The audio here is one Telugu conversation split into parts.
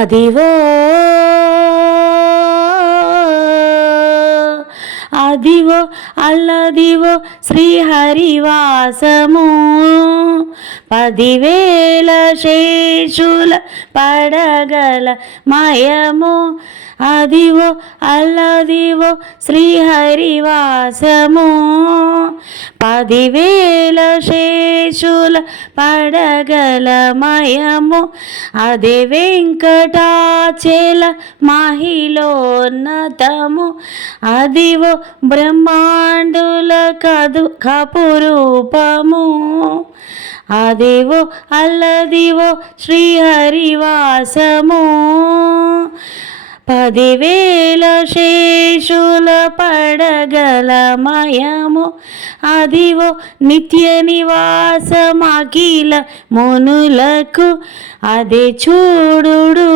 అదివో అదివో అల్లదివో శ్రీహరివాసము 10,000 శేషుల పడగల మయము అదివో అల్లదివో శ్రీహరివాసము 10,000 శేషుల పడగల మయము అదే వెంకటాచల మహిళోన్నతము అదివో బ్రహ్మాండుల కపురూపము అదివో అల్లదివో శ్రీహరివాసము 10,000 శేషుల పడగల మయము అదివో నిత్య నివాసమఖిల మునులకు అదే చూడుడు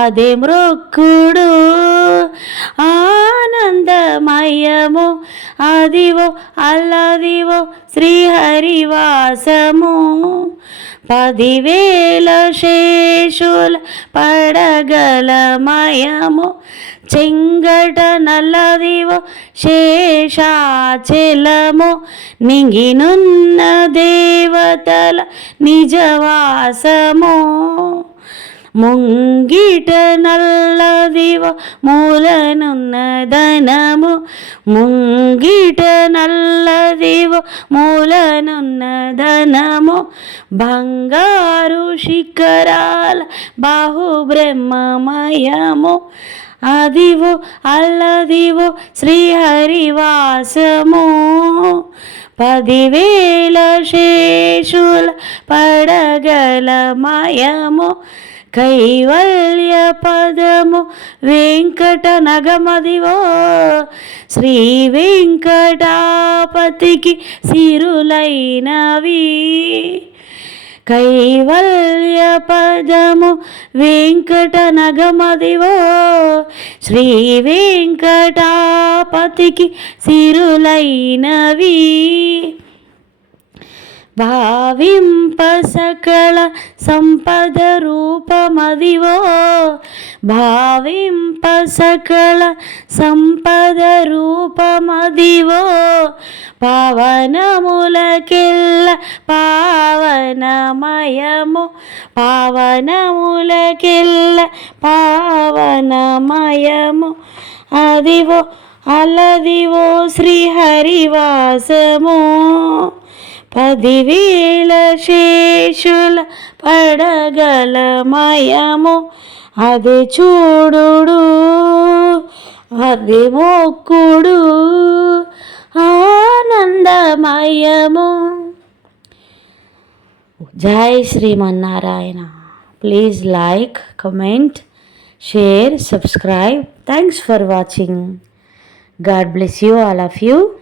అదే మ్రొక్కుడు ఆనందమయము అదివో అల్లదివో శ్రీహరివాసము 10,000 శేషుల పడగల మయము చెంగట నల్లదివో శేషాచలము నింగినున్న దేవతల నిజవాసము ముంగిట నల్లదివో మూలనున్న ధనము ముంగిట నల్లదివో మూలనున్న ధనము బంగారు శిఖరాల బాహుబ్రహ్మమయము అదివో అల్లదివో శ్రీహరివాసము 10,000 శేషుల పడగల మయము కైవల్య పదము వెంకట నగమదివో శ్రీ వెంకటాపతికి సిరులైనవి కైవల్య పదము వెంకట నగమదివో శ్రీ వెంకటాపతికి సిరులైనవి భావింప సకల సంపద రూపమదివో భావింప సకల సంపద రూపమదివో పావనములకెల్ల పావనమయము పావనములకెల్ల పావనమయము అదివో అల్లదివో శ్రీహరివాసము 10,000 శేషుల పడగల మయము అది చూడుడు అది మొక్కుడు ఆనందమయము. జై Srimannarayana. Please like, comment, share, subscribe. Thanks for watching. God bless you, all of you.